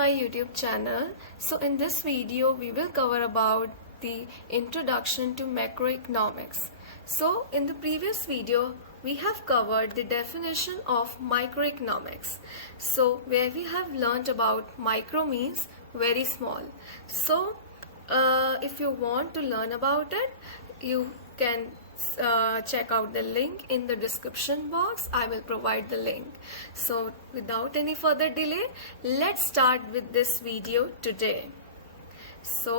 my YouTube channel. So in this video we will cover about the introduction to macroeconomics. So in the previous video we have covered the definition of microeconomics. So where we have learned about micro means very small. So if you want to learn about it, you can check out the link in the description box. I will provide the link. So without any further delay, let's start with this video today. So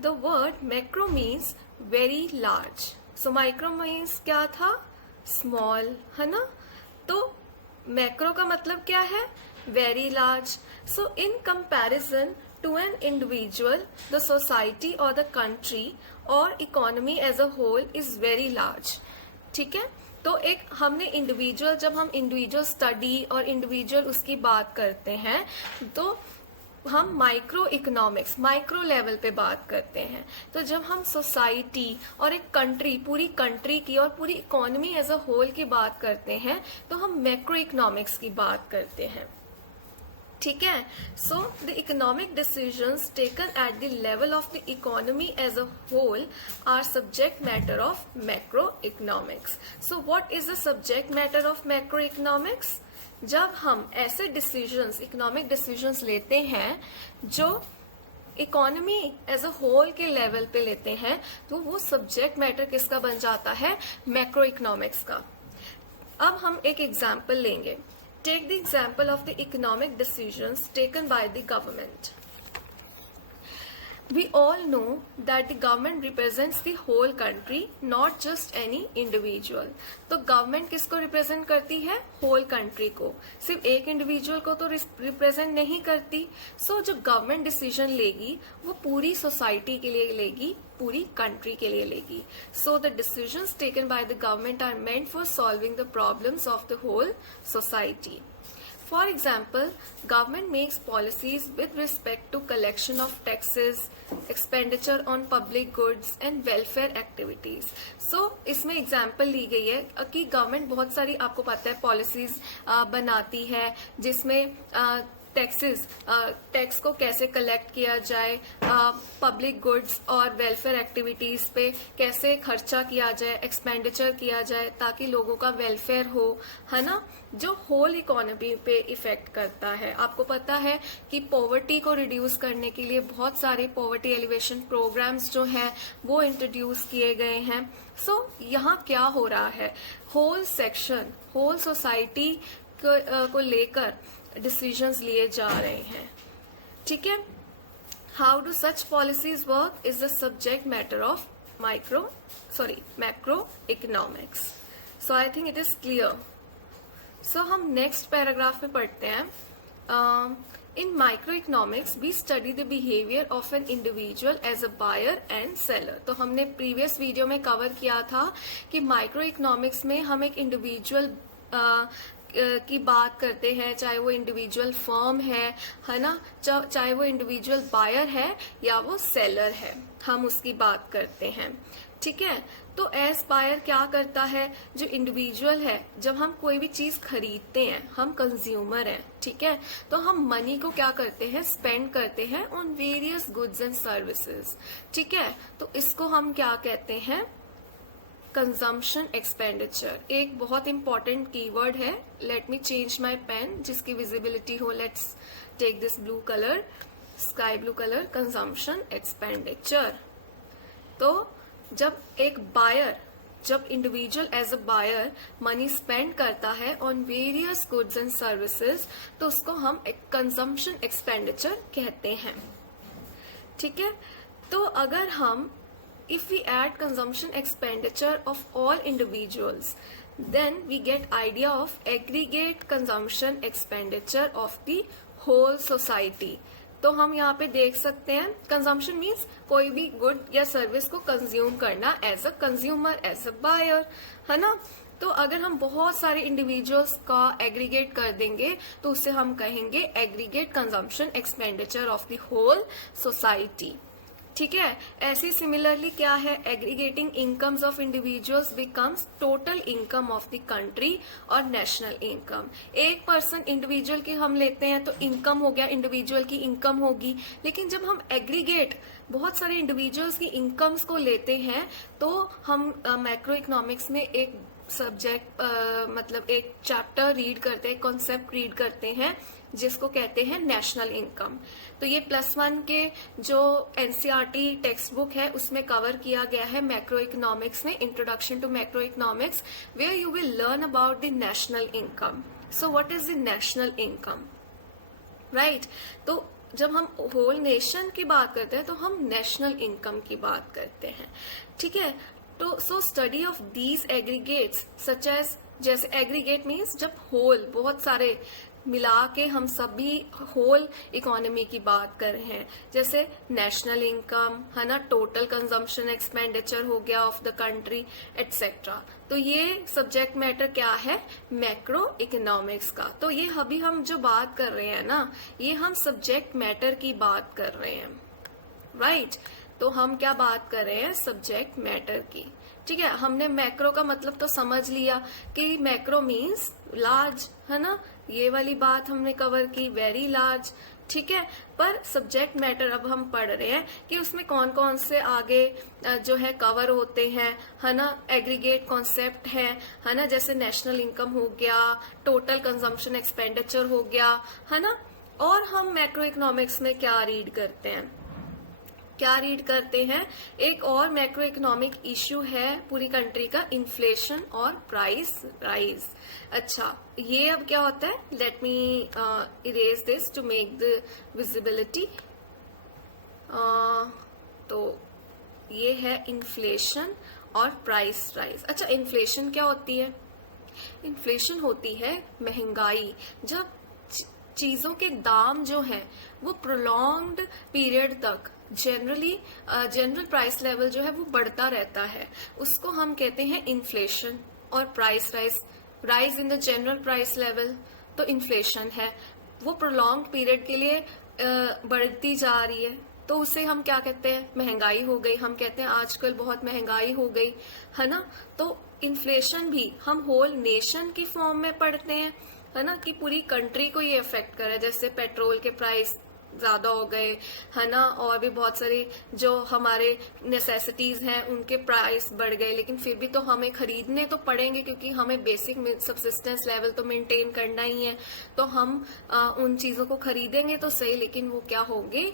the word macro means very large. So micro means क्या था? Small, है ना? तो macro का मतलब क्या है? Very large. So in comparison to an individual, the society or the country or economy as a whole is very large. ठीक है, तो एक हमने इंडिविजुअल, जब हम इंडिविजुअल स्टडी और इंडिविजुअल उसकी बात करते हैं तो हम माइक्रो इकोनॉमिक्स, माइक्रो लेवल पे बात करते हैं. तो जब हम सोसाइटी और एक कंट्री, पूरी कंट्री की और पूरी इकोनॉमी एज अ होल की बात करते हैं तो हम मैक्रो इकोनॉमिक्स की बात करते हैं. ठीक है, so the economic decisions taken at the level of the economy as a whole are subject matter of macro economics. So what is the subject matter of macro economics? जब हम ऐसे decisions, economic decisions लेते हैं जो economy as a whole के level पे लेते हैं तो वो सब्जेक्ट मैटर किसका बन जाता है? मैक्रो इकोनॉमिक्स का. अब हम एक एग्जाम्पल लेंगे. Take the example of the economic decisions taken by the government. We all know that the government represents the whole country, not just any individual. तो गवर्नमेंट किसको रिप्रेजेंट करती है? होल कंट्री को. सिर्फ एक इंडिविजुअल को तो रिप्रेजेंट नहीं करती. सो जो गवर्नमेंट डिसीजन लेगी वो पूरी सोसाइटी के लिए लेगी, पूरी कंट्री के लिए लेगी. So the decisions taken by the government are meant for solving the problems of the whole society. For example, government makes policies with respect to collection of taxes, expenditure on public goods and welfare activities. So इसमें example ली गई है कि government बहुत सारी, आपको पता है, policies बनाती है जिसमें टैक्स को कैसे कलेक्ट किया जाए, पब्लिक गुड्स और वेलफेयर एक्टिविटीज पे कैसे खर्चा किया जाए, एक्सपेंडिचर किया जाए ताकि लोगों का वेलफेयर हो, है ना, जो होल इकोनॉमी पे इफेक्ट करता है. आपको पता है कि पॉवर्टी को रिड्यूस करने के लिए बहुत सारे पॉवर्टी एलिवेशन प्रोग्राम्स जो हैं वो इंट्रोड्यूस किए गए हैं. सो यहाँ क्या हो रहा है? होल सेक्शन, होल सोसाइटी को लेकर डिसीजंस लिए जा रहे हैं. ठीक है, how do such policies work is the subject matter of macro economics. So I think it is clear. So हम नेक्स्ट पैराग्राफ में पढ़ते हैं. In microeconomics we study the behaviour of an individual as a buyer and seller. तो हमने previous video में cover किया था कि माइक्रो इकोनॉमिक्स में हम एक इंडिविजुअल की बात करते हैं, चाहे वो इंडिविजुअल फर्म है ना, चाहे वो इंडिविजुअल बायर है या वो सेलर है, हम उसकी बात करते हैं. ठीक है, तो एज बायर क्या करता है? जो इंडिविजुअल है, जब हम कोई भी चीज खरीदते हैं, हम कंज्यूमर हैं, ठीक है, तो हम मनी को क्या करते हैं? स्पेंड करते हैं on various goods and services. ठीक है, तो इसको हम क्या कहते हैं? Consumption expenditure. एक बहुत इंपॉर्टेंट कीवर्ड है. Let me change my pen जिसकी विजिबिलिटी हो. Let's take this blue colour, sky blue colour. Consumption expenditure. तो जब एक बायर, जब individual as a buyer money spend करता है on various goods and services तो उसको हम एक कंजम्पशन एक्सपेंडिचर कहते हैं. ठीक है, तो अगर हम if we add consumption expenditure of all individuals, then we get idea of aggregate consumption expenditure of the whole society. तो हम यहाँ पे देख सकते हैं कंजम्पशन मीन्स कोई भी गुड या सर्विस को कंज्यूम करना as a consumer, as a buyer, है ना. तो अगर हम बहुत सारे इंडिविजुअल्स का एग्रीगेट कर देंगे तो उससे हम कहेंगे aggregate consumption expenditure of the whole society. ठीक है। ऐसी सिमिलरली क्या है, aggregating incomes of individuals becomes total income of the country और नेशनल इनकम। एक पर्सन इंडिविजुअल की हम लेते हैं तो इनकम हो गया, इंडिविजुअल की इनकम होगी, लेकिन जब हम एग्रीगेट बहुत सारे इंडिविजुअल्स की इनकम्स को लेते हैं तो हम मैक्रो इकोनॉमिक्स में एक सब्जेक्ट मतलब एक चैप्टर रीड करते हैं, कॉन्सेप्ट रीड करते हैं जिसको कहते हैं नेशनल इनकम। तो ये +1 के जो एनसीईआरटी टेक्स्ट बुक है उसमें कवर किया गया है मैक्रो इकोनॉमिक्स में, introduction to macro economics, where you will learn about the national income. So what is the national income, right. तो जब हम होल नेशन की बात करते हैं तो हम नेशनल इनकम की बात करते हैं, ठीक है। तो so study of these aggregates such as, जैसे एग्रीगेट मीन्स जब होल बहुत सारे मिला के हम सभी होल इकोनॉमी की बात कर रहे हैं, जैसे नेशनल इनकम है ना, टोटल कंजम्पशन एक्सपेंडिचर हो गया ऑफ द कंट्री एटसेट्रा। तो ये सब्जेक्ट मैटर क्या है, मैक्रो इकोनॉमिक्स का। तो ये अभी हम जो बात कर रहे हैं ना, ये हम सब्जेक्ट मैटर की बात कर रहे हैं, राइट। तो हम क्या बात कर रहे हैं, सब्जेक्ट मैटर की, ठीक है। हमने मैक्रो का मतलब तो समझ लिया कि मैक्रो मीन्स लार्ज, है ना, ये वाली बात हमने कवर की, वेरी लार्ज, ठीक है। पर सब्जेक्ट मैटर अब हम पढ़ रहे हैं कि उसमें कौन कौन से आगे जो है कवर होते हैं, है ना, एग्रीगेट कॉन्सेप्ट है ना, जैसे नेशनल इनकम हो गया, टोटल कंजम्पशन एक्सपेंडिचर हो गया, है ना। और हम मैक्रो इकोनॉमिक्स में क्या रीड करते हैं, एक और मैक्रो इकोनॉमिक इश्यू है पूरी कंट्री का, इन्फ्लेशन और प्राइस राइज। अच्छा, ये अब क्या होता है, let me erase this to make the visibility. तो ये है इन्फ्लेशन और प्राइस राइज। अच्छा, इन्फ्लेशन क्या होती है, इन्फ्लेशन होती है महंगाई, जब चीजों के दाम जो है वो प्रोलॉन्ग्ड पीरियड तक जनरल प्राइस लेवल जो है वो बढ़ता रहता है, उसको हम कहते हैं इन्फ्लेशन। और price rise in the general price level, तो इन्फ्लेशन है, वो प्रोलॉन्ग पीरियड के लिए बढ़ती जा रही है, तो उसे हम क्या कहते हैं, महंगाई हो गई। हम कहते हैं आजकल बहुत महंगाई हो गई, है ना। तो इन्फ्लेशन भी हम होल नेशन की फॉर्म में पढ़ते हैं, है ना, कि पूरी कंट्री को ये अफेक्ट कर रहा है। जैसे पेट्रोल के प्राइस ज्यादा हो गए, है ना, और भी बहुत सारी जो हमारे नेसेसिटीज हैं उनके प्राइस बढ़ गए, लेकिन फिर भी तो हमें खरीदने तो पड़ेंगे क्योंकि हमें बेसिक सब्सिस्टेंस लेवल तो मेंटेन करना ही है। तो हम उन चीजों को खरीदेंगे तो सही, लेकिन वो क्या होंगी,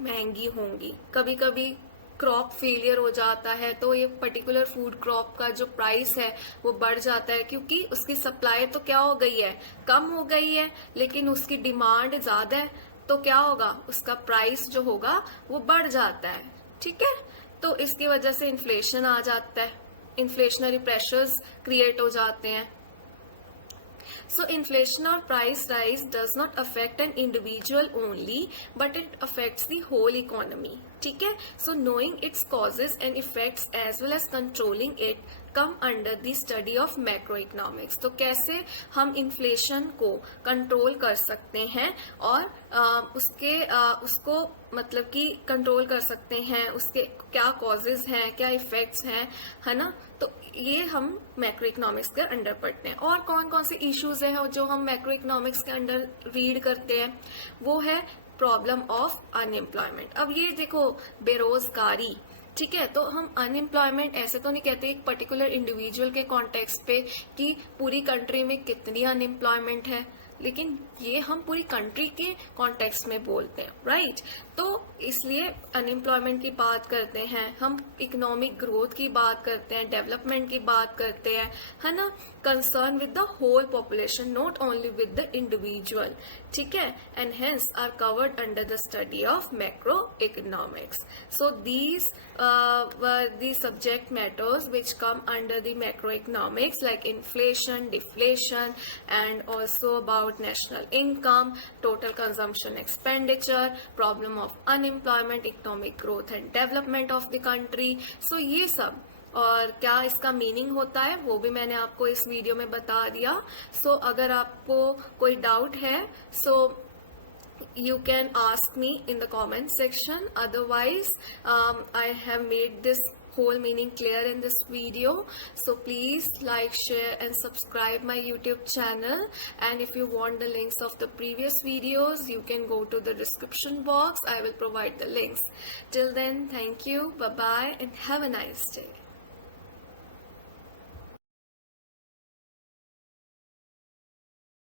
महंगी होंगी। कभी कभी क्रॉप फेलियर हो जाता है तो ये पर्टिकुलर फूड क्रॉप का जो प्राइस है वो बढ़ जाता है, क्योंकि उसकी सप्लाई तो क्या हो गई है, कम हो गई है, लेकिन उसकी डिमांड ज्यादा है, तो क्या होगा, उसका प्राइस जो होगा वो बढ़ जाता है, ठीक है। तो इसकी वजह से इन्फ्लेशन आ जाता है, इन्फ्लेशनरी प्रेशर्स क्रिएट हो जाते हैं। So inflation or price rise does not affect an individual only, but it affects the whole economy. ठीक है। So knowing its causes and effects as well as controlling it come under the study of macroeconomics. तो कैसे हम inflation को control कर सकते हैं और उसको मतलब कि कंट्रोल कर सकते हैं, उसके क्या कॉजेज हैं, क्या इफेक्ट्स हैं, है ना। तो ये हम मैक्रो इकोनॉमिक्स के अंडर पढ़ते हैं। और कौन कौन से इश्यूज हैं जो हम मैक्रो इकोनॉमिक्स के अंडर रीड करते हैं, वो है प्रॉब्लम ऑफ अनएम्प्लॉयमेंट। अब ये देखो, बेरोजगारी, ठीक है। तो हम अनएम्प्लॉयमेंट ऐसे तो नहीं कहते एक पर्टिकुलर इंडिविजुअल के कॉन्टेक्स्ट पे कि पूरी कंट्री में कितनी अनएम्प्लॉयमेंट है, लेकिन ये हम पूरी कंट्री के कॉन्टेक्स्ट में बोलते हैं, राइट। तो इसलिए अनएम्प्लॉयमेंट की बात करते हैं हम, इकोनॉमिक ग्रोथ की बात करते हैं, डेवलपमेंट की बात करते हैं, है ना, concern with the whole population, not only with the individual, ठीक है, and hence are covered under the study of macro economics. So these were the subject matters which come under the macroeconomics, like inflation, deflation, and also about national income, total consumption expenditure, problem of unemployment, economic growth and development of the country. So ये सब, और क्या इसका meaning होता है वो भी मैंने आपको इस वीडियो में बता दिया। सो अगर आपको कोई डाउट है, सो you can ask me in the comment section. Otherwise, I have made this whole meaning clear in this video. So please like, share and subscribe my YouTube channel. And if you want the links of the previous videos, you can go to the description box. I will provide the links. Till then, thank you, bye bye, and have a nice day.